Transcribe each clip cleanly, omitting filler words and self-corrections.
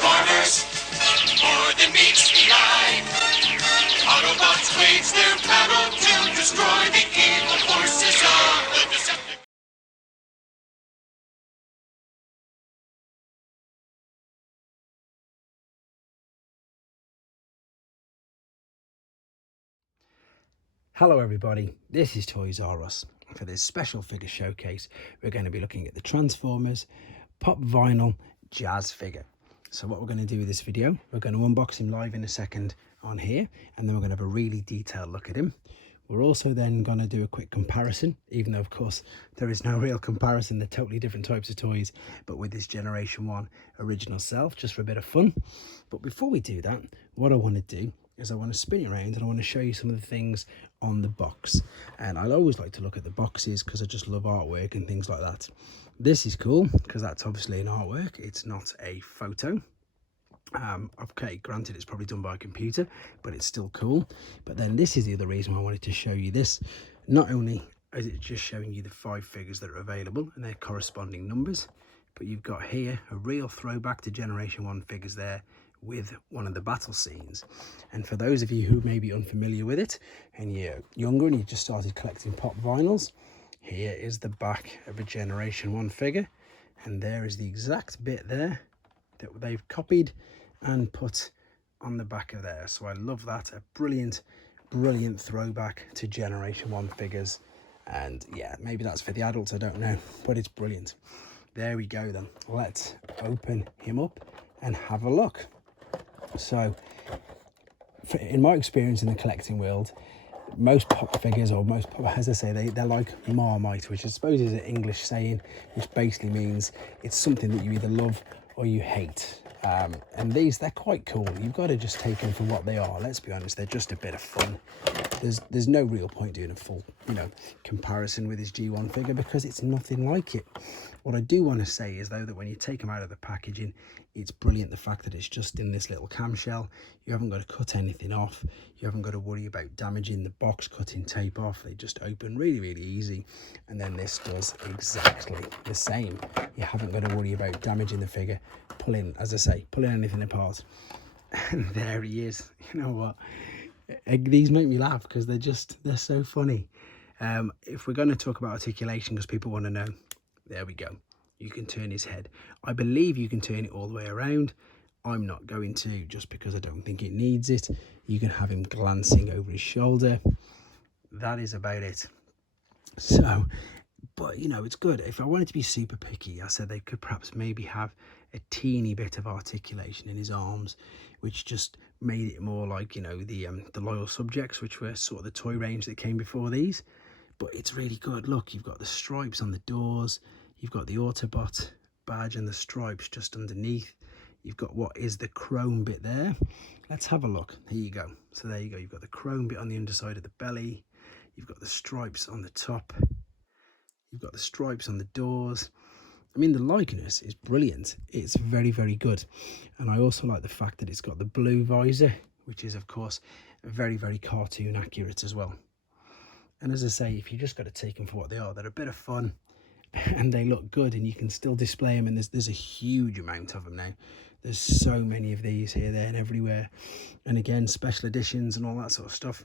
Transformers, more than meets the eye. Autobots wage their battle to destroy the evil forces of the Decepticons. Hello everybody, this is Toys R Us. For this special figure showcase, we're going to be looking at the Transformers Pop Vinyl Jazz figure. So what we're going to do with this video, we're going to unbox him live in a second on here, and then we're going to have a really detailed look at him. We're also then going to do a quick comparison, even though of course there is no real comparison, they're totally different types of toys, but with this Generation 1 original self, just for a bit of fun. But before we do that, what I want to do is I want to spin it around and I want to show you some of the things on the box. And I always like to look at the boxes because I just love artwork and things like that. This is cool because that's obviously an artwork, it's not a photo. Okay, granted it's probably done by a computer, but it's still cool. But then this is the other reason why I wanted to show you this. Not only is it just showing you the 5 figures that are available and their corresponding numbers, but you've got here a real throwback to Generation 1 figures there with one of the battle scenes. And for those of you who may be unfamiliar with it and you're younger and you just started collecting pop vinyls, here is the back of a Generation 1 figure, and there is the exact bit there that they've copied and put on the back of there. So I love that. A brilliant throwback to Generation 1 figures. And yeah, maybe that's for the adults, I don't know, but it's brilliant. There we go then. Let's open him up and have a look. So in my experience in the collecting world, most pop figures, or most pop, as I say, they're like Marmite, which I suppose is an English saying, which basically means it's something that you either love or you hate. And these, they're quite cool. You've got to just take them for what they are. Let's be honest, they're just a bit of fun. There's no real point doing a full, comparison with his G1 figure because it's nothing like it. What I do want to say is though that when you take them out of the packaging, it's brilliant the fact that it's just in this little camshell. You haven't got to cut anything off. You haven't got to worry about damaging the box, cutting tape off. They just open really easy. And then this does exactly the same. You haven't got to worry about damaging the figure, pulling anything apart. And there he is. You know what? These make me laugh because they're so funny. If we're going to talk about articulation, because people want to know, there we go. You can turn his head. I believe you can turn it all the way around. I'm not going to, just because I don't think it needs it. You can have him glancing over his shoulder. That is about it. So, but it's good. If I wanted to be super picky, I said they could perhaps maybe have a teeny bit of articulation in his arms, which just made it more like, the Loyal Subjects, which were sort of the toy range that came before these. But it's really good. Look, you've got the stripes on the doors. You've got the Autobot badge and the stripes just underneath. You've got what is the chrome bit there. Let's have a look. Here you go. So there you go. You've got the chrome bit on the underside of the belly. You've got the stripes on the top. You've got the stripes on the doors. I mean, the likeness is brilliant. It's very good. And I also like the fact that it's got the blue visor, which is, of course, very cartoon accurate as well. And as I say, if you just got to take them for what they are, they're a bit of fun and they look good, and you can still display them. And there's a huge amount of them now. There's so many of these here, there and everywhere. And again, special editions and all that sort of stuff.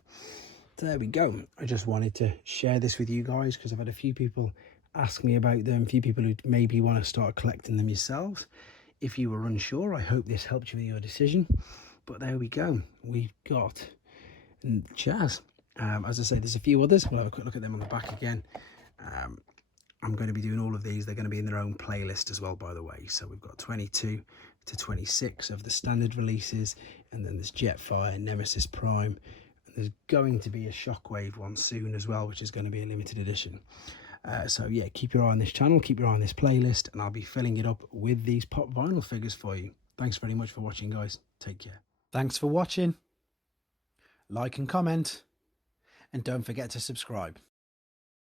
So there we go. I just wanted to share this with you guys because I've had a few people ask me about them, a few people who maybe want to start collecting them yourselves. If you were unsure, I hope this helped you with your decision. But there we go. We've got Jazz. As I say, there's a few others. We'll have a quick look at them on the back again. I'm going to be doing all of these. They're going to be in their own playlist as well, by the way. So we've got 22 to 26 of the standard releases, and then there's Jetfire, Nemesis Prime, and there's going to be a Shockwave one soon as well, which is going to be a limited edition. So yeah, keep your eye on this channel, keep your eye on this playlist, and I'll be filling it up with these pop vinyl figures for you. Thanks very much for watching, guys. Take care. Thanks for watching. Like and comment, and don't forget to subscribe.